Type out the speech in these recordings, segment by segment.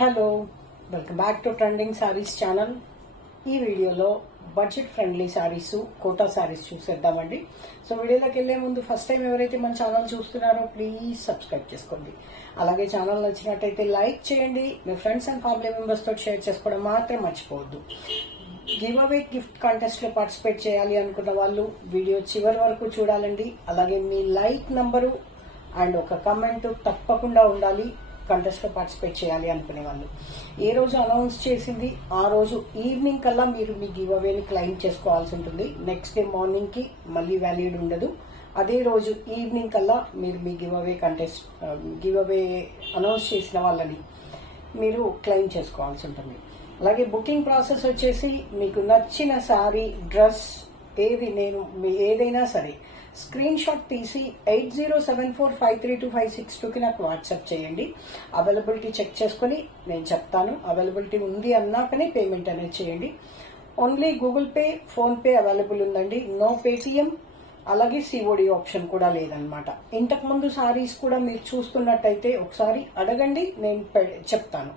Hello welcome back to trending saris channel ఈ వీడియోలో budget friendly saris Kota saris చూసేద్దామండి. సో వీడియోలోకి వెళ్ళే ముందు ఫస్ట్ టైం ఎవరైతే మన ఛానల్ చూస్తున్నారో ప్లీజ్ సబ్స్క్రైబ్ చేసుకోండి. అలాగే ఛానల్ నచ్చినట్టయితే లైక్ చేయండి. మీ ఫ్రెండ్స్ అండ్ ఫ్యామిలీ మెంబర్స్తో షేర్ చేసుకోవడం మాత్రం మర్చిపోవద్దు. గివ్ అవే గిఫ్ట్ కాంటెస్ట్లో పార్టిసిపేట్ చేయాలి అనుకున్న వాళ్ళు వీడియో చివరి వరకు చూడాలండి. అలాగే మీ లైక్ నంబరు అండ్ ఒక కమెంట్ తప్పకుండా ఉండాలి. కంటెస్ట్లో పార్టిసిపేట్ చేయాలి అనుకునే వాళ్ళు ఏ రోజు అనౌన్స్ చేసింది ఆ రోజు ఈవినింగ్ కల్లా మీరు మీ గివ్ అవేని క్లైమ్ చేసుకోవాల్సి ఉంటుంది. నెక్స్ట్ డే మార్నింగ్కి మళ్ళీ వ్యాలిడ్ ఉండదు. అదే రోజు ఈవినింగ్ కల్లా మీరు మీ give away contest give away announce చేసిన వాళ్ళని మీరు క్లెయిమ్ చేసుకోవాల్సి ఉంటుంది. అలాగే బుకింగ్ ప్రాసెస్ వచ్చేసి మీకు నచ్చిన శారీ డ్రెస్ ఏది నేను మీ ఏదైనా సరే స్క్రీన్ షాట్ తీసి eight zero seven four five three two five six టూకి నాకు వాట్సాప్ చేయండి. అవైలబిలిటీ చెక్ చేసుకుని నేను చెప్తాను. అవైలబిలిటీ ఉంది అన్నాకనే పేమెంట్ అనేది చేయండి. Only Google Pay PhonePe available ఉందండి. నో పేటిఎం అలాగే సిఓడి ఆప్షన్ కూడా లేదనమాట. ఇంతకు ముందు సారీస్ కూడా మీరు చూస్తున్నట్టయితే ఒకసారి అడగండి నేను పె- చెప్తాను.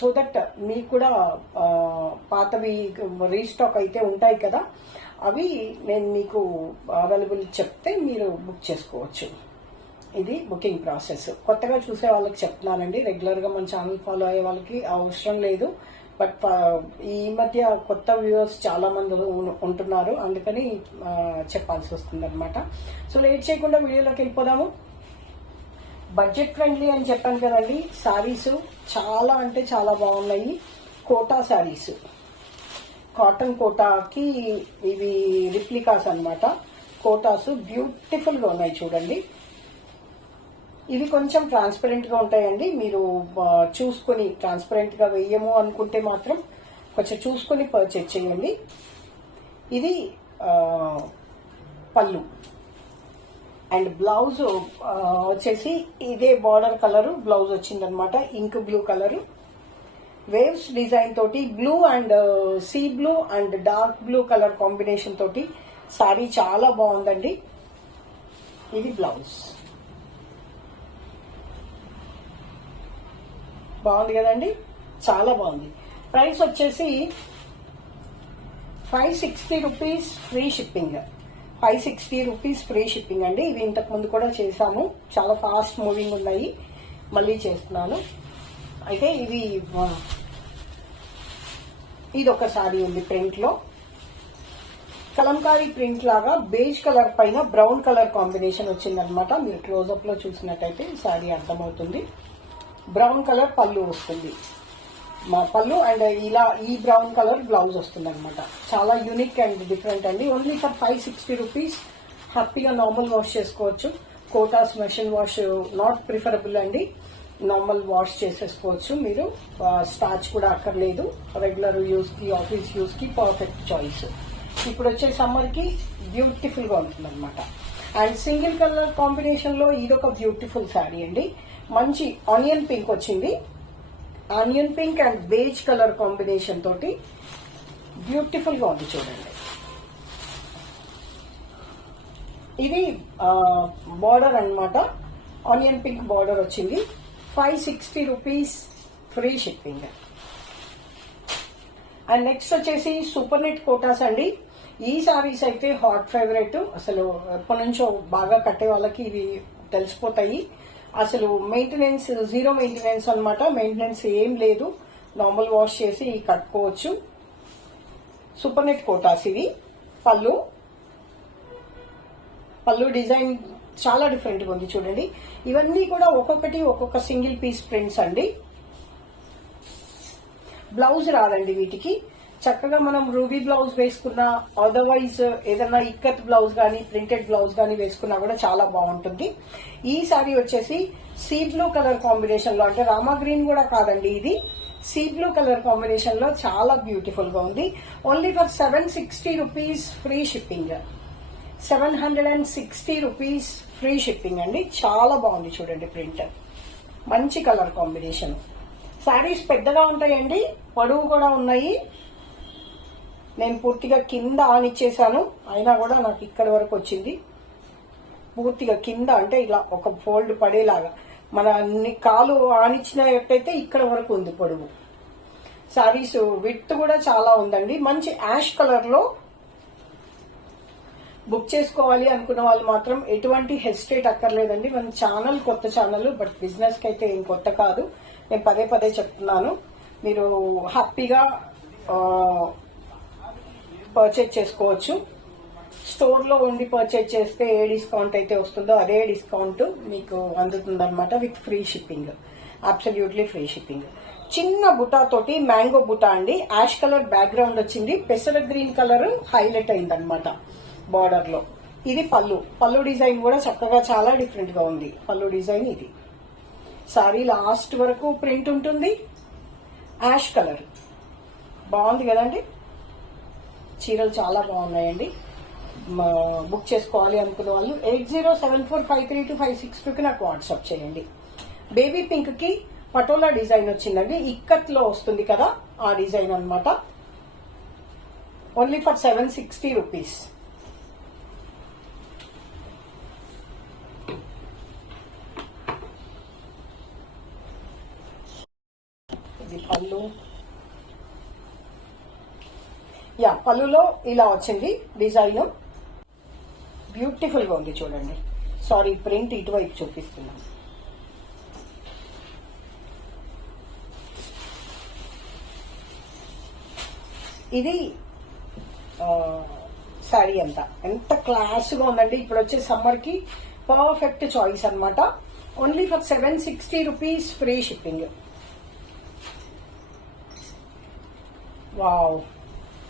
సో దట్ మీకు కూడా పాతవి రీస్టాక్ అయితే ఉంటాయి కదా అవి నేను మీకు అవైలబుల్ చెప్తే మీరు బుక్ చేసుకోవచ్చు. ఇది బుకింగ్ ప్రాసెస్. కొత్తగా చూసే వాళ్ళకి చెప్తున్నానండి. రెగ్యులర్గా మన ఛానల్ ఫాలో అయ్యే వాళ్ళకి అవసరం లేదు. బట్ ఈ మధ్య కొత్త వ్యూవర్స్ చాలా మంది ఉంటున్నారు. అందుకని చెప్పాల్సి వస్తుంది అనమాట సో లేట్ చేయకుండా వీడియోలోకి వెళ్ళిపోదాము. బడ్జెట్ ఫ్రెండ్లీ అని చెప్పాను కదండి. సారీస్ చాలా అంటే చాలా బాగున్నాయి. కోటా శారీస్ కాటన్ కోటాకి ఇవి రిప్లికాస్ అనమాట కోటాస్ బ్యూటిఫుల్గా ఉన్నాయి చూడండి. ఇవి కొంచెం ట్రాన్స్పరెంట్గా ఉంటాయండి. మీరు చూసుకొని ట్రాన్స్పరెంట్గా వేయము అనుకుంటే మాత్రం కొంచెం చూసుకొని పర్చేజ్ చేయండి. ఇది పళ్ళు. అండ్ బ్లౌజ్ వచ్చేసి ఇదే బార్డర్ కలరు బ్లౌజ్ వచ్చిందనమాట ink blue colour waves design తోటి blue and sea blue and dark blue colour combination తోటి సారీ చాలా బాగుందండి. ఇది బ్లౌజ్. బాగుంది కదండి? చాలా బాగుంది. ప్రైస్ వచ్చేసి five sixty rupees free shipping. Five sixty rupees free shipping అండి. ఇవి ఇంతకు ముందు కూడా చేశాము. చాలా ఫాస్ట్ మూవింగ్ ఉన్నాయి. మళ్ళీ చేస్తున్నాను. అయితే ఇవి ఇది ఒక శారీ ఉంది ప్రింట్లో. కలంకారీ ప్రింట్ లాగా బేజ్ కలర్ పైన బ్రౌన్ కలర్ కాంబినేషన్ వచ్చిందనమాట. మీరు క్లోజప్లో చూసినట్టయితే శారీ అర్థమవుతుంది. బ్రౌన్ కలర్ పళ్ళు వస్తుంది. మా పళ్ళు అండ్ ఇలా ఈ బ్రౌన్ కలర్ బ్లౌజ్ వస్తుంది అనమాట చాలా యూనిక్ అండ్ డిఫరెంట్ అండి. Only for five sixty rupees హ్యాపీగా నార్మల్ వాష్ చేసుకోవచ్చు. Kotas machine wash not preferable అండి. నార్మల్ వాష్ చేసేసుకోవచ్చు. మీరు స్టార్చ్ కూడా అక్కర్లేదు. రెగ్యులర్ యూస్కి ఆఫీస్ యూస్కి పర్ఫెక్ట్ చాయిస్ ఇప్పుడు వచ్చే సమ్మర్కి బ్యూటిఫుల్గా ఉంటుంది అనమాట అండ్ సింగిల్ కలర్ కాంబినేషన్లో ఇదొక బ్యూటిఫుల్ శారీ అండి. మంచి ఆనియన్ పింక్ వచ్చింది. Onion pink and beige colour combination తోటి బ్యూటిఫుల్గా ఉంది చూడండి. ఇది బార్డర్ అన్నమాట. ఆనియన్ పింక్ బార్డర్ వచ్చింది. Five sixty rupees free shipping and next వచ్చేసి సూపర్ నెట్ కోటాస్ అండి. ఈ సారీస్ అయితే హాట్ ఫేవరెట్ అసలు ఎప్పటి నుంచో బాగా కట్టే వాళ్ళకి ఇవి తెలిసిపోతాయి. అసలు మెయింటెనెన్స్ జీరో మెయింటెనెన్స్ అనమాట మెయింటెనెన్స్ ఏం లేదు. నార్మల్ వాష్ చేసి కట్టుకోవచ్చు. సూపర్ నెట్ కోటాస్ ఇవి. పళ్ళు. పళ్ళు డిజైన్ చాలా డిఫరెంట్గా ఉంది చూడండి. ఇవన్నీ కూడా ఒక్కొక్కటి ఒక్కొక్క సింగిల్ పీస్ ప్రింట్స్ అండి. బ్లౌజ్ రాదండి వీటికి. చక్కగా మనం రూబీ బ్లౌజ్ వేసుకున్నా అదర్వైజ్ ఏదైనా ఇక్కత్ బ్లౌజ్ కానీ ప్రింటెడ్ బ్లౌజ్ కానీ వేసుకున్నా కూడా చాలా బాగుంటుంది. ఈ సారీ వచ్చేసి సీ బ్లూ కలర్ కాంబినేషన్లో అంటే రామా గ్రీన్ కూడా కాదండి ఇది. సీ బ్లూ కలర్ కాంబినేషన్లో చాలా బ్యూటిఫుల్గా ఉంది. Only for seven sixty rupees free shipping seven hundred and sixty rupees free shipping అండి. చాలా బాగుంది చూడండి ప్రింట్. మంచి కలర్ కాంబినేషన్. శారీస్ పెద్దగా ఉంటాయండి పొడవు కూడా ఉన్నాయి. నేను పూర్తిగా కింద ఆన్ ఇచ్చేసాను. అయినా కూడా నాకు ఇక్కడ వరకు వచ్చింది. పూర్తిగా కింద అంటే ఇలా ఒక ఫోల్డ్ పడేలాగా. మన అన్ని కాలు ఆనిచ్చినట్టయితే ఇక్కడ వరకు ఉంది పొడవు. శారీస్ విత్ కూడా చాలా ఉందండి. మంచి యాష్ కలర్లో బుక్ చేసుకోవాలి అనుకున్న వాళ్ళు మాత్రం ఎటువంటి హెసిటేట్ అక్కర్లేదండి. మన ఛానల్ కొత్త ఛానల్ బట్ బిజినెస్కి అయితే ఏం కొత్త కాదు. నేను పదే పదే చెప్తున్నాను. మీరు హ్యాపీగా పర్చేజ్ చేసుకోవచ్చు. స్టోర్లో ఉండి పర్చేజ్ చేస్తే ఏ డిస్కౌంట్ అయితే వస్తుందో అదే డిస్కౌంట్ మీకు అందుతుంది అనమాట with free shipping absolutely free shipping చిన్న బుటా తోటి మ్యాంగో బుటా అండి. యాష్ కలర్ బ్యాక్గ్రౌండ్ వచ్చింది. పెసర గ్రీన్ కలర్ హైలైట్ అయింది బార్డర్లో బార్డర్లో. ఇది పళ్ళు. పళ్ళు డిజైన్ కూడా చక్కగా చాలా డిఫరెంట్గా ఉంది. పళ్ళు డిజైన్ ఇది. సారీ లాస్ట్ వరకు ప్రింట్ ఉంటుంది. యాష్ కలర్ బాగుంది కదండి? చీరలు చాలా బాగున్నాయండి. బుక్ చేసుకోవాలి అనుకున్న వాళ్ళు eight zero seven four five three two five six టూకి నాకు వాట్సాప్ చేయండి. బేబీ పింక్కి పటోలా డిజైన్ వచ్చిందండి. ఇక్కత్లో వస్తుంది కదా ఆ డిజైన్ అన్నమాట. Only for seven sixty rupees ఇది పళ్ళు యా పళ్ళులో ఇలా వచ్చింది డిజైన్ బ్యూటిఫుల్గా ఉంది చూడండి. సారీ ప్రింట్ ఇటువైపు చూపిస్తున్నాను. ఇది శారీ అంతా. ఎంత క్లాస్గా ఉందండి. ఇప్పుడు వచ్చే సమ్మర్కి పర్ఫెక్ట్ చాయిస్ అనమాట only for seven sixty rupees free shipping wow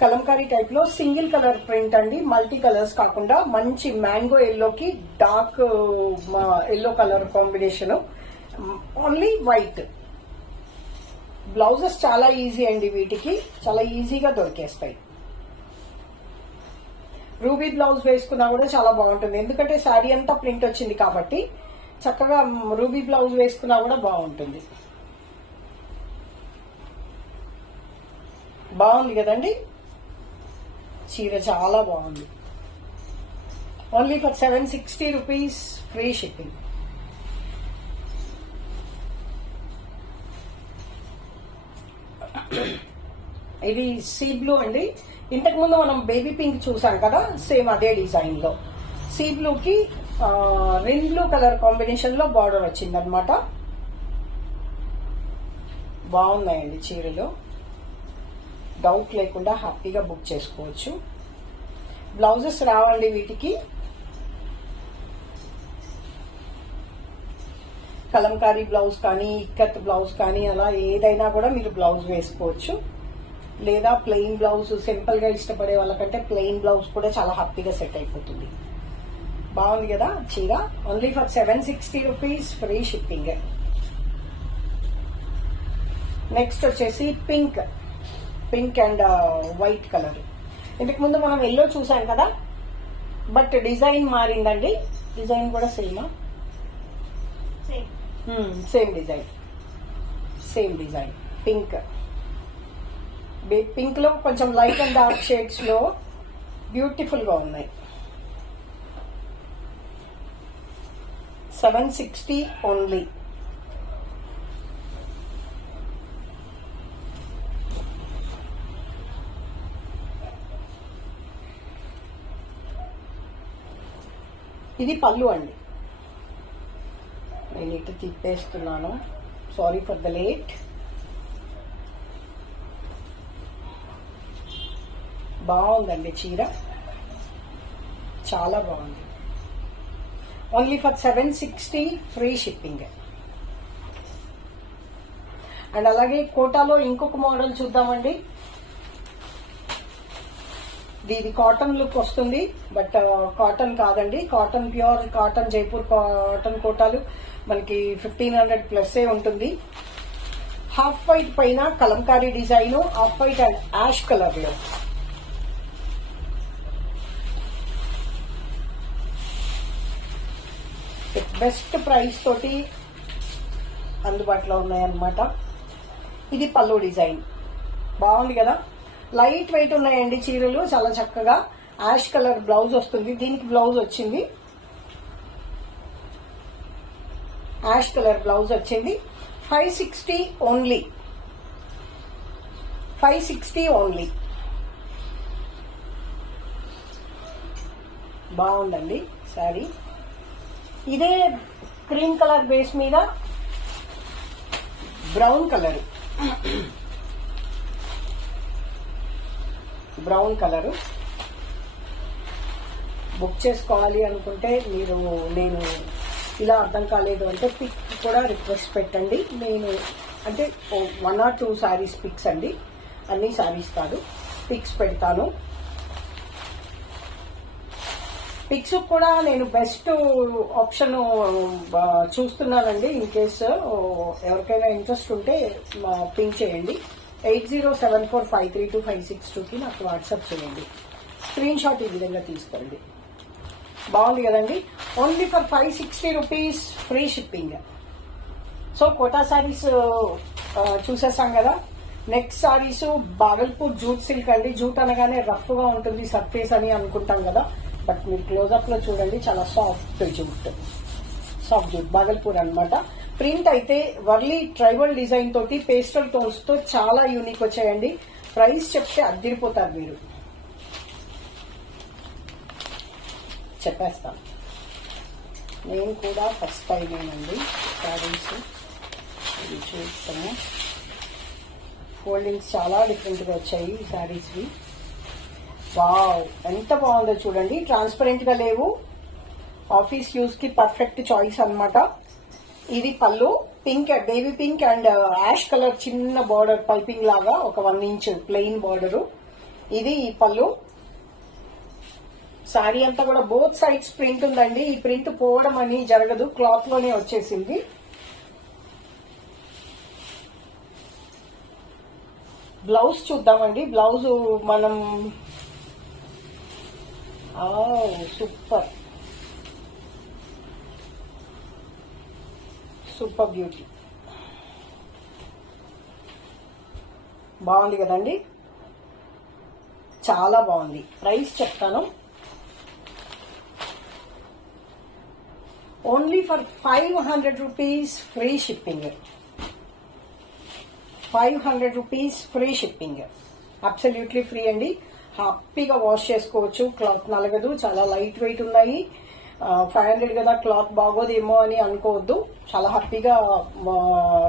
Kalamkari టైప్లో సింగిల్ కలర్ ప్రింట్ అండి మల్టీ కలర్స్ కాకుండా మంచి మ్యాంగో ఎల్లోకి dark yellow colour combination. Only white. Blouses చాలా ఈజీ అండి వీటికి చాలా ఈజీగా దొరికేస్తాయి. రూబీ బ్లౌజ్ వేసుకున్నా కూడా చాలా బాగుంటుంది. ఎందుకంటే శారీ అంతా ప్రింట్ వచ్చింది కాబట్టి చక్కగా రూబీ బ్లౌజ్ వేసుకున్నా కూడా బాగుంటుంది. బాగుంది కదండి? చీర చాలా బాగుంది. Only for seven sixty rupees free shipping ఇది సీ బ్లూ అండి. ఇంతకుముందు మనం బేబీ పింక్ చూసాం కదా సేమ్ అదే డిజైన్లో. సీ బ్లూ కి రెడ్ బ్లూ కలర్ కాంబినేషన్లో బార్డర్ వచ్చిందనమాట బాగున్నాయండి చీరలు. డౌట్ లేకుండా హ్యాపీగా బుక్ చేసుకోవచ్చు. బ్లౌజెస్ రావండి వీటికి. కలంకారీ బ్లౌజ్ కానీ ఇక్కత్ బ్లౌజ్ కానీ అలా ఏదైనా కూడా మీరు బ్లౌజ్ వేసుకోవచ్చు. లేదా ప్లెయిన్ బ్లౌజ్ సింపుల్గా ఇష్టపడే వాళ్ళకంటే ప్లెయిన్ బ్లౌజ్ కూడా చాలా హ్యాపీగా సెట్ అయిపోతుంది. బాగుంది కదా చీర? Only for seven sixty rupees free shipping next వచ్చేసి pink pink and white colour. ఇంతకు ముందు మనం ఎల్లో చూసాం కదా బట్ డిజైన్ మారిందండి. డిజైన్ కూడా సేమా. Same design. Same design. Pink. పింక్లో కొంచెం లైట్ అండ్ డార్క్ షేడ్స్లో బ్యూటిఫుల్గా ఉన్నాయి. Seven sixty only. ఇది పళ్ళు అండి. నేను ఇటు తిప్పేస్తున్నాను. సారీ ఫర్ ద లేట్ బాగుందండి చీర. చాలా బాగుంది. Only for seven sixty free shipping and అలాగే కోటాలో ఇంకొక మోడల్ చూద్దామండి. ఇది కాటన్ లుక్ వస్తుంది బట్ కాటన్ కాదండి. Cotton pure cotton Jaipur cotton కోటాలు మనకి ఫిఫ్టీన్ హండ్రెడ్ ప్లస్ ఏ ఉంటుంది. హాఫ్ వైట్ పైన Kalamkari design half white and ash కలర్లో బెస్ట్ ప్రైస్ తోటి అందుబాటులో ఉన్నాయన్నమాట. ఇది పల్లో డిజైన్. బాగుంది కదా? లైట్ వెయిట్ ఉన్నాయండి చీరలు చాలా చక్కగా. యాష్ కలర్ బ్లౌజ్ వస్తుంది. దీనికి బ్లౌజ్ వచ్చింది. యాష్ కలర్ బ్లౌజ్ వచ్చింది. Five sixty only. Five sixty only. బాగుందండి శారీ. ఇదే క్రీమ్ కలర్ బేస్ మీద brown colour. Brown colour. Book చేసుకోవాలి అనుకుంటే మీరు నేను ఇలా అర్థం కాలేదు అంటే పిక్ కూడా రిక్వెస్ట్ పెట్టండి. నేను అంటే one or two saris pics అండి. అన్ని శారీస్ కాదు. పిక్స్ పెడతాను. పిక్స్ కూడా నేను బెస్ట్ ఆప్షన్ చూస్తున్నానండి. ఇన్ కేసు ఎవరికైనా ఇంట్రెస్ట్ ఉంటే పింక్ చేయండి. Eight zero seven four five three two five six టూకి నాకు వాట్సాప్ చేయండి. స్క్రీన్ షాట్ ఈ విధంగా తీసుకోండి. బాగుంది కదండి? Only for five sixty rupees free shipping so Kota saris చూసేసాం కదా? Next saris Bhagalpur jute silk అండి. జూట్ అనగానే రఫ్గా ఉంటుంది సర్ఫేస్ అని అనుకుంటాం కదా? బట్ మీరు క్లోజ్అప్లో చూడండి చాలా soft jute soft jute Bhagalpur అన్నమాట. ప్రింట్ అయితే వర్లీ ట్రైబల్ డిజైన్ తోటి పేస్టల్ టోన్స్తో చాలా యూనిక్ వచ్చాయండి. ప్రైస్ చెప్తే అద్దరిపోతారు మీరు. చెప్పేస్తాను నేను కూడా ఫస్ట్ టైమేనండి శారీస్ ఇది చూస్తాము. ఫోల్డింగ్స్ చాలా డిఫరెంట్గా వచ్చాయి ఈ శారీస్వి వావ్ ఎంత బాగుందో చూడండి. ట్రాన్స్పరెంట్గా లేవు. ఆఫీస్ యూస్కి పర్ఫెక్ట్ చాయిస్ అన్నమాట. ఇది పళ్ళు pink baby pink and ash colour చిన్న బార్డర్ పల్పింగ్ లాగా ఒక వన్ ఇంచ్ ప్లెయిన్ బార్డర్. ఇది ఈ పళ్ళు. సారీ అంతా కూడా బోత్ సైడ్స్ ప్రింట్ ఉందండి. ఈ ప్రింట్ పోవడం అని జరగదు. క్లాత్లోనే వచ్చేసింది. బ్లౌజ్ చూద్దామండి. బ్లౌజ్ మనం సూపర్. సూపర్ బ్యూటీ బాగుంది కదండి? చాలా బాగుంది. ప్రైస్ చెప్తాను. Only for five hundred rupees free shipping five hundred rupees free shipping absolutely free అండి. హ్యాపీగా వాష్ చేసుకోవచ్చు. క్లాత్ నలగదు. చాలా లైట్ వెయిట్ ఉన్నాయి. ఫైవ్ హండ్రెడ్ కదా క్లాత్ బాగోదేమో అని అనుకోవద్దు. చాలా హ్యాపీగా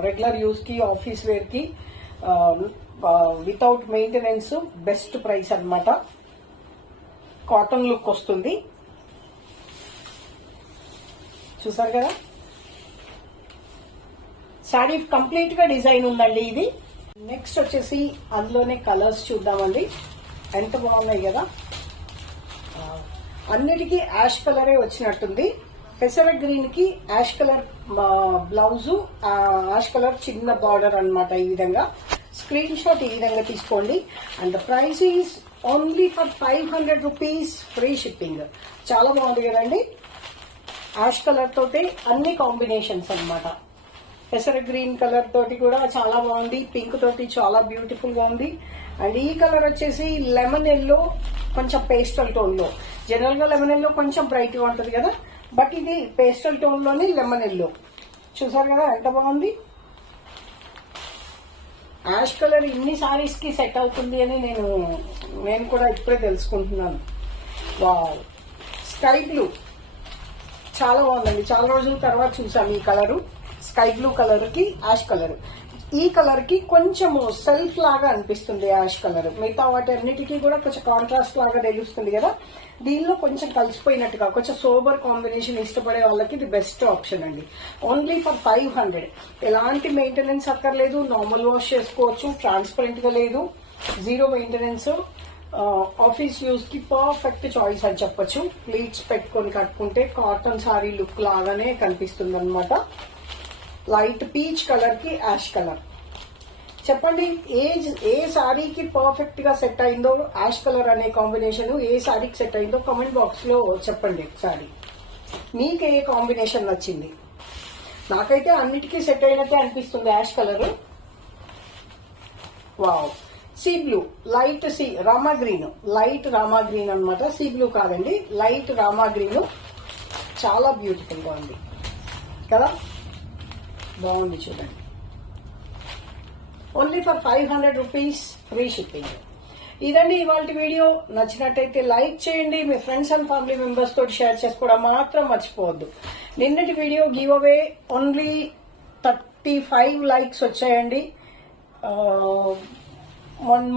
రెగ్యులర్ యూస్కి ఆఫీస్ వేర్కి వితౌట్ మెయింటెనెన్స్ బెస్ట్ ప్రైస్ అన్నమాట. కాటన్ లుక్ వస్తుంది. చూసారు కదా? శారీ కంప్లీట్గా డిజైన్ ఉందండి ఇది. నెక్స్ట్ వచ్చేసి అందులోనే కలర్స్ చూద్దామండి. ఎంత బాగున్నాయి కదా? అన్నిటికీ యాష్ కలరే వచ్చినట్టుంది. పెసర గ్రీన్కి ash colour blouse ash colour చిన్న బార్డర్ అన్నమాట ఈ విధంగా. స్క్రీన్ షాట్ ఈ విధంగా తీసుకోండి. And price is only for five hundred rupees free shipping. చాలా బాగుంది కదండి. యాష్ కలర్ తోటి అన్ని కాంబినేషన్స్ అనమాట పెసర గ్రీన్ కలర్ తోటి కూడా చాలా బాగుంది. పింక్ తోటి చాలా బ్యూటిఫుల్గా ఉంది. అండ్ ఈ కలర్ వచ్చేసి లెమన్ ఎల్లో కొంచెం పేస్టల్ టోన్లో జనరల్గా లెమన్ ఎల్లో కొంచెం బ్రైట్గా ఉంటది కదా. బట్ ఇది పేస్టల్ టోన్లోని లెమన్ ఎల్లో చూసారు కదా ఎంత బాగుంది? యాష్ కలర్ ఇన్ని సారీస్కి సెట్ అవుతుంది అని నేను నేను కూడా ఇప్పుడే తెలుసుకుంటున్నాను. వావ్ స్కై బ్లూ చాలా బాగుందండి. చాలా రోజుల తర్వాత చూసాం ఈ కలరు స్కై బ్లూ కలర్కి యాష్ కలర్ ఈ కలర్కి కొంచెము సెల్ఫ్ లాగా అనిపిస్తుంది యాష్ కలర్. మిగతా వాటి అన్నిటికీ కూడా కొంచెం కాంట్రాస్ట్ లాగా తెలుస్తుంది కదా? దీనిలో కొంచెం కలిసిపోయినట్టుగా కొంచెం సోబర్ కాంబినేషన్ ఇష్టపడే వాళ్ళకి ఇది బెస్ట్ ఆప్షన్ అండి. ఓన్లీ ఫర్ ఫైవ్ హండ్రెడ్ ఎలాంటి మెయింటెనెన్స్ అక్కర్లేదు నార్మల్ వాష్ చేసుకోవచ్చు ట్రాన్స్పరెంట్గా లేదు జీరో మెయింటెనెన్స్ ఆఫీస్ యూస్కి పర్ఫెక్ట్ చాయిస్ అని చెప్పొచ్చు. ప్లీట్స్ పెట్టుకొని కట్టుకుంటే కాటన్ సారీ లుక్ లాగానే కనిపిస్తుంది అనమాట లైట్ పీచ్ కలర్కి యాష్ కలర్. చెప్పండి ఏ ఏ శారీకి పర్ఫెక్ట్గా సెట్ అయిందో యాష్ కలర్ అనే కాంబినేషన్ ఏ శారీకి సెట్ అయిందో కామెంట్ బాక్స్లో చెప్పండి ఒకసారి. మీకు ఏ కాంబినేషన్ నచ్చింది? నాకైతే అన్నిటికీ సెట్ అయినట్టే అనిపిస్తుంది ash colour. Wow. Sea blue light sea Rama green. Light Rama green అనమాట సీ బ్లూ కాదండి లైట్ రామా గ్రీన్. చాలా బ్యూటిఫుల్గా ఉంది. కదా? బాగుంది చూడండి. Only for five hundred rupees free shipping ఇదండి ఇవాళ వీడియో. నచ్చినట్టయితే లైక్ చేయండి. మీ ఫ్రెండ్స్ అండ్ ఫ్యామిలీ మెంబర్స్ తోటి షేర్ చేసుకోవడం మాత్రం మర్చిపోవద్దు. నిన్నటి video give away only thirty five likes వచ్చాయండి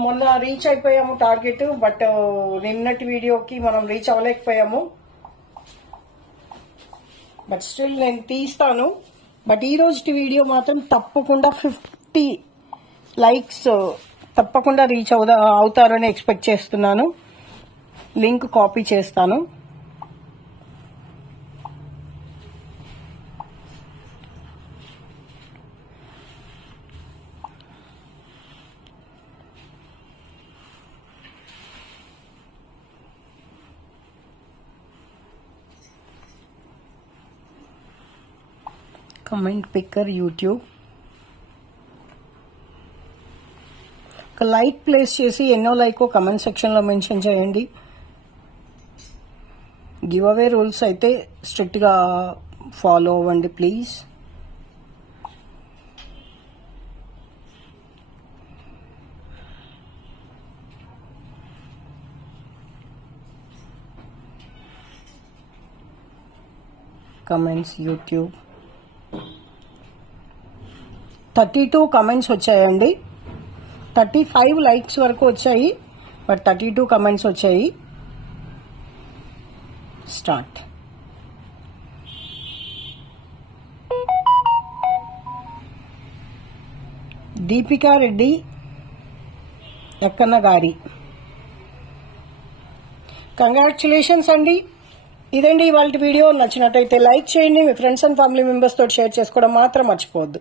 మొన్న రీచ్ అయిపోయాము టార్గెట్ బట్ నిన్నటి వీడియోకి మనం రీచ్ అవ్వలేకపోయాము. బట్ స్టిల్ నేను తీస్తాను. బట్ ఈ వీడియో మాత్రం తప్పకుండా ఫిఫ్టీ లైక్స్ uh, తప్పకుండా రీచ్ అవుదా అవుతారని ఎక్స్పెక్ట్ చేస్తున్నాను. లింక్ కాపీ చేస్తాను. కమెంట్ పిక్కర్ యూట్యూబ్ ఒక లైక్ ప్లేస్ చేసి ఎన్నో లైకో కమెంట్ సెక్షన్లో మెన్షన్ చేయండి. గివ్ అవే రూల్స్ అయితే స్ట్రిక్ట్గా ఫాలో అవ్వండి please comments YouTube thirty two comments వచ్చాయండి. థర్టీ ఫైవ్ లైక్స్ వరకు వచ్చాయి. బట్ థర్టీ టూ కమెంట్స్ వచ్చాయి. స్టార్ట్ దీపికా రెడ్డి ఎక్కన్న గారి. కంగ్రాచులేషన్స్ అండి. ఇదండి ఇవాళ వీడియో. నచ్చినట్టయితే లైక్ చేయండి. మీ ఫ్రెండ్స్ అండ్ ఫ్యామిలీ మెంబర్స్ తోటి షేర్ చేసుకోవడం మాత్రం మర్చిపోవద్దు.